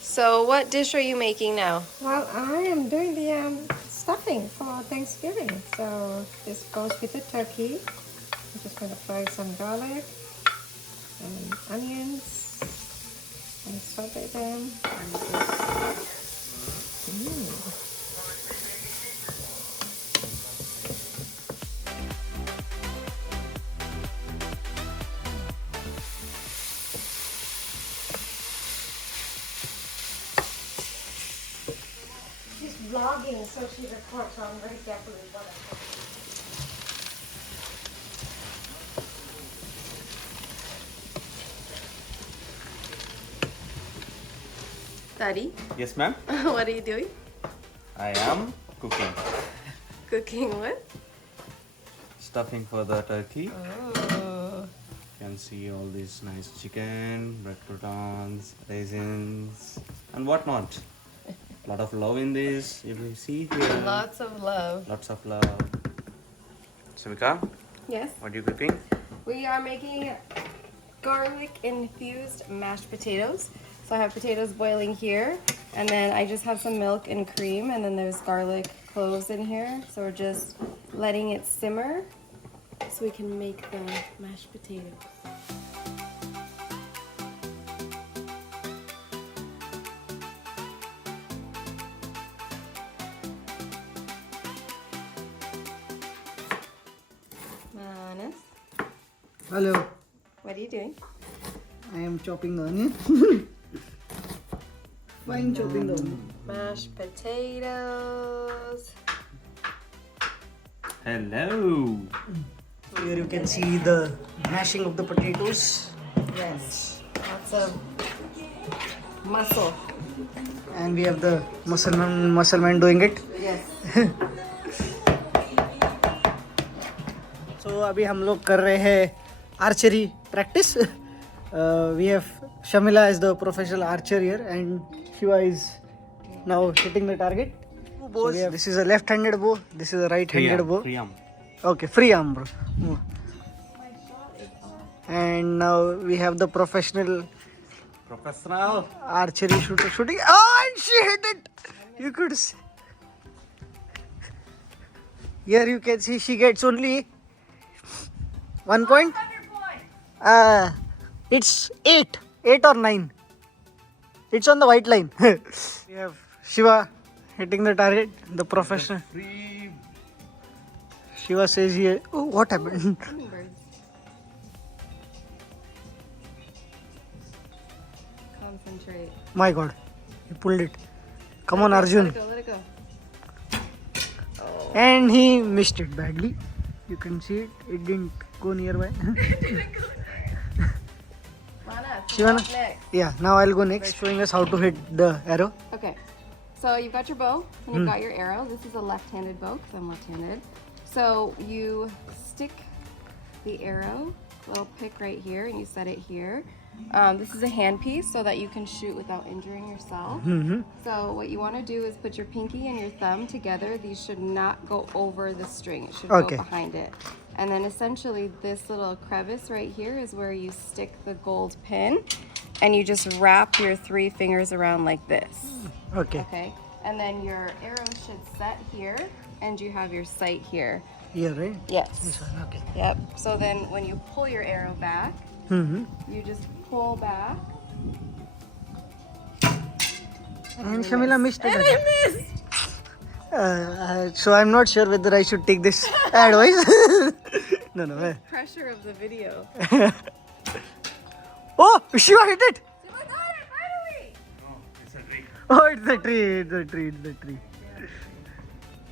So what dish are you making now? Well, I am doing the stuffing for Thanksgiving. So this goes with the turkey. I'm just going to fry some garlic and onions and saute them. And she's vlogging, so she records, so I'm very careful with what I'm talking. Daddy, Yes, ma'am. what are you doing? I am cooking. Cooking what? Stuffing for the turkey. Oh. You can see all these nice chicken, red croutons, raisins, and whatnot. Lot of love in this. You will see here. Lots of love. Lots of love. Savika, Yes. what are you cooking? We are making garlic infused mashed potatoes. So I have potatoes boiling here, and then I just have some milk and cream, and then there's garlic cloves in here. So we're just letting it simmer so we can make the mashed potatoes. Manas, Hello, what are you doing? I am chopping the onion. Fine chopping the onion. Mashed potatoes. Hello. Here you can see the mashing of the potatoes. Yes, lots of muscle. And we have the muscle man doing it. Yes. So अभी हम लोग कर रहे हैं archery practice. We have Shamila as the professional archer here, and Shiva is now hitting the target. So this is a left-handed bow. This is a right-handed bow. Free arm. Okay, free arm, bro. And now we have the professional archery shooter shooting. Oh, and she hit it. You could see. Here you can see she gets only 1 point. It's 8 or 9. It's on the white line. We have Shiva hitting the target, the professional. Free. Shiva says here. Oh, what happened? Hummingbirds. Concentrate. My God, he pulled it. Come on, Arjun. Let it go. Oh. And he missed it badly. You can see it. It didn't go nearby. Manas, Shivana? next. Yeah, now I'll go next, showing us how to hit the arrow. Okay, so you've got your bow and you've got your arrow. This is a left-handed bow because I'm left-handed. So you stick the arrow, little pick right here, and you set it here. This is a handpiece so that you can shoot without injuring yourself. So what you want to do is put your pinky and your thumb together. These should not go over the string. It should Okay. go behind it. And then essentially this little crevice right here is where you stick the gold pin, and you just wrap your 3 fingers around like this. Okay. Okay, and then your arrow should set here, and you have your sight here. Here, right? Yes. This one, okay. Yep. So then when you pull your arrow back, you just pull back. And Shamila missed it. And I missed! So I'm not sure whether I should take this advice. No. Pressure of the video. Oh, Shiva hit it. Oh my god, finally! Oh, it's the tree. It's the tree.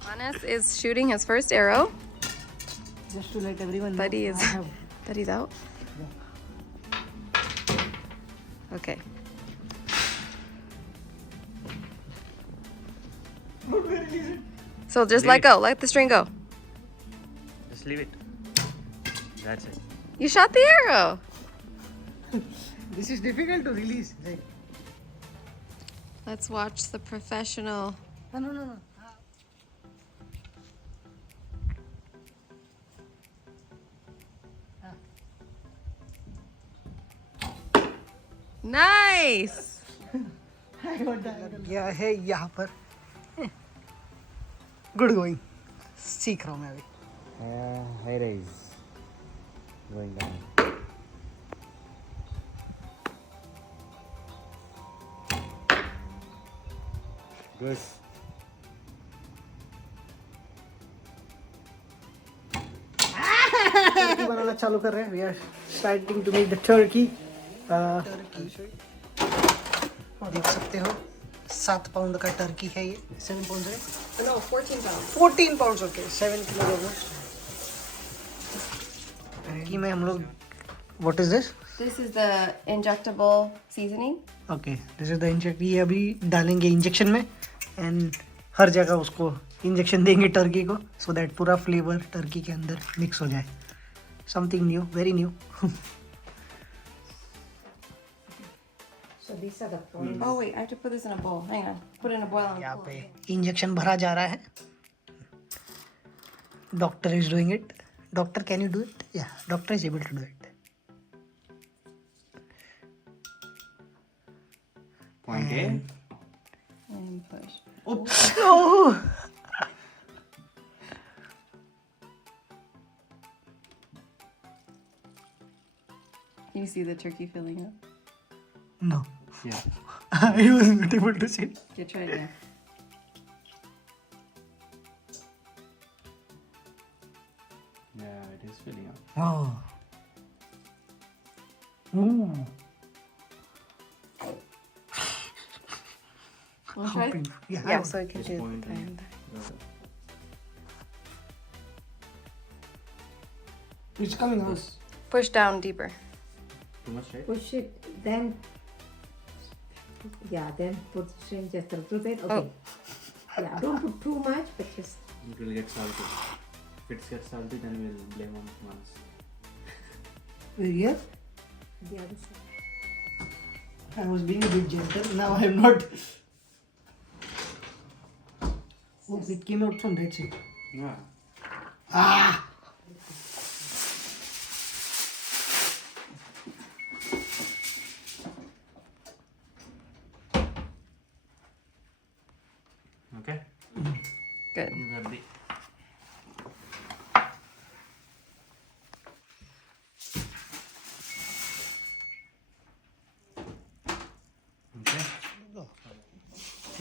Manas is shooting his first arrow. Just to let everyone know. Buddy is I have Daddy's out. Okay. So just let go. Let the string go. Just leave it. That's it. You shot the arrow. This is difficult to release. Right? Let's watch the professional. No. Nice. लग गया है यहाँ पर. Good going. सीख रहा हूँ मैं अभी. High rise. Going down. Good. Turkey बनाना चालू कर रहे हैं. We are starting to make the turkey. देख सकते हो 7 पाउंड का टर्की है ये. 7 पाउंड है. No, 14 pounds. 14 pound. Okay 7 kilo. Turkey में हम लोग what is this? This is the injectable seasoning. Okay this is the inject. ये अभी डालेंगे इंजेक्शन में एंड हर जगह उसको इंजेक्शन देंगे टर्की को सो दैट पूरा फ्लेवर टर्की के अंदर मिक्स हो जाए. Something new, very new. So these are the points. Oh wait, I have to put this in a bowl. Hang on. Put it in a boil. यहाँ पे injection भरा जा रहा है. Doctor is doing it. Doctor can you do it? या doctor is able to do it. Point A. And push. Oh! Can you see the turkey filling up? No. Yeah. I was not able to see. Okay, try it again. Yeah, it is filling up. Oh. Ooh. Wanna try it? Yeah, Yeah, so I can Just do point it. and it's coming out. Push down deeper. too much, right? Push it, then then put shrimp just a little bit. Okay. Yeah, don't put too much, but just It will get salty. If it gets salty, then we'll blame on once. Yeah, the other side. I was being a bit gentle. Now I am not. Oh, it came out from that side. Yeah. Ah! Okay. Good. These are the okay.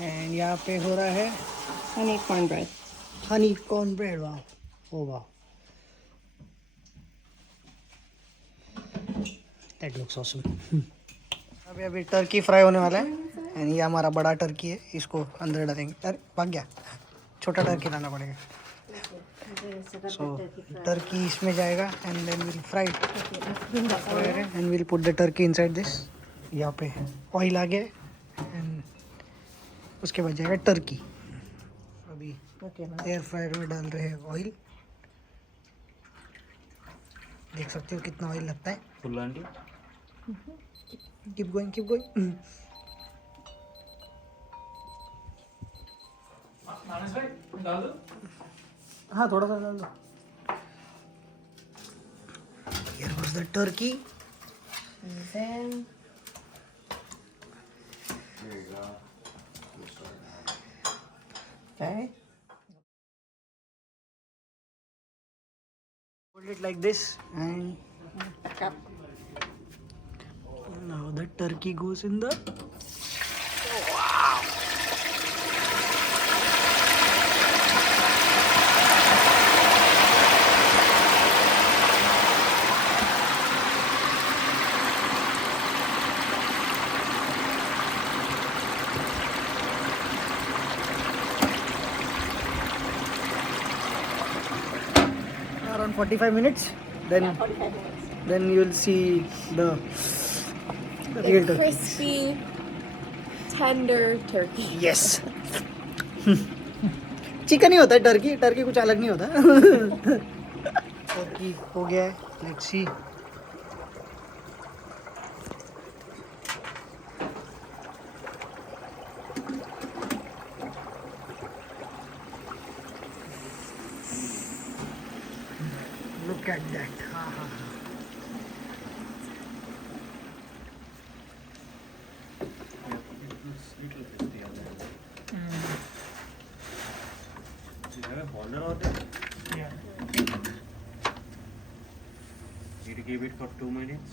And यहाँ पे हो रहा है Honey cornbread. Honey corn bread. वाह. ओ वाह. That looks awesome. अभी अभी Turkey fry होने वाला है एंड ये हमारा बड़ा टर्की है. इसको अंदर डालेंगे. अरे भाग गया. छोटा टर्की लाना पड़ेगा. सो टर्की इसमें जाएगा and then will fry and will put the turkey inside this. यहाँ पे ऑयल आ गया एंड उसके बाद जाएगा टर्की. अभी एयर फ्रायर में डाल रहे हैं ऑयल. देख सकते हो कितना ऑयल लगता है. Full aunty. Keep going, keep going. हाँ थोड़ा सा डाल दो. Here was the turkey. And then There you go. okay. Hold it like this and now the turkey goes in the. Around 45 minutes, then then you will see the real turkey. Crispy, tender turkey. Yes. Chicken ही होता है Turkey. Turkey कुछ अलग नहीं होता. Turkey हो गया है. Let's see. Look at that. have a holder out there? Yeah. Need to keep it for 2 minutes.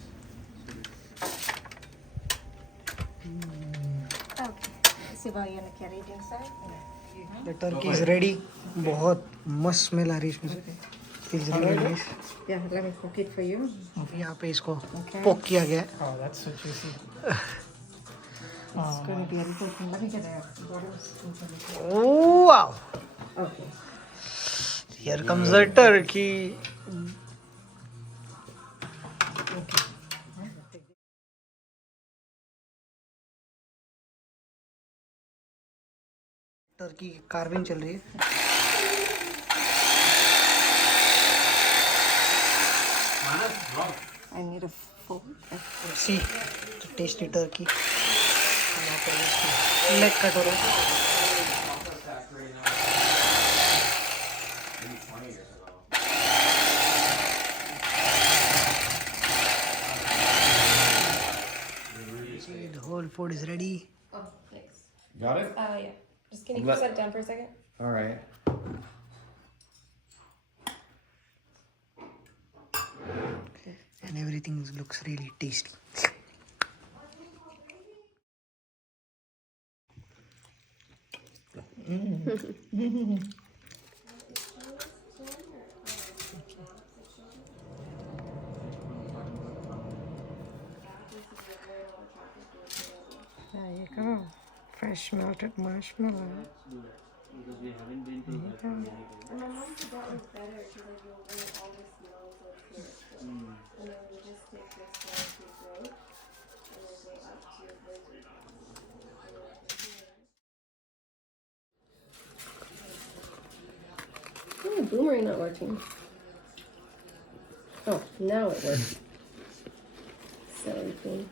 Okay. See about you gonna carry it inside? The turkey is ready. बहुत मस्त smell आ रही है इसमें से. Feels really nice. Yeah, let me cook it for you. अब यहाँ पे इसको Okay. पोक किया गया है. Oh, that's so juicy. It's gonna be a little thing. Let me get a bottom spoon. Oh wow! Okay. Here comes the turkey. Turkey की carving चल रही है. I need a fork. See the tasty turkey. यहाँ पे इसकी leg cut हो रहा है. See, the whole food is ready. Oh, thanks. Got it? Yeah. Just can you Let- set it down for a second? All right. And everything looks really tasty. There you go. Fresh melted marshmallow. Because we haven't been to her. And my mom said that was better because like you'll bring all the smells of it. And then you just take this one to your throat and then go up to your blizzard. Oh, boomerang not working. Oh, now it works. Silly thing.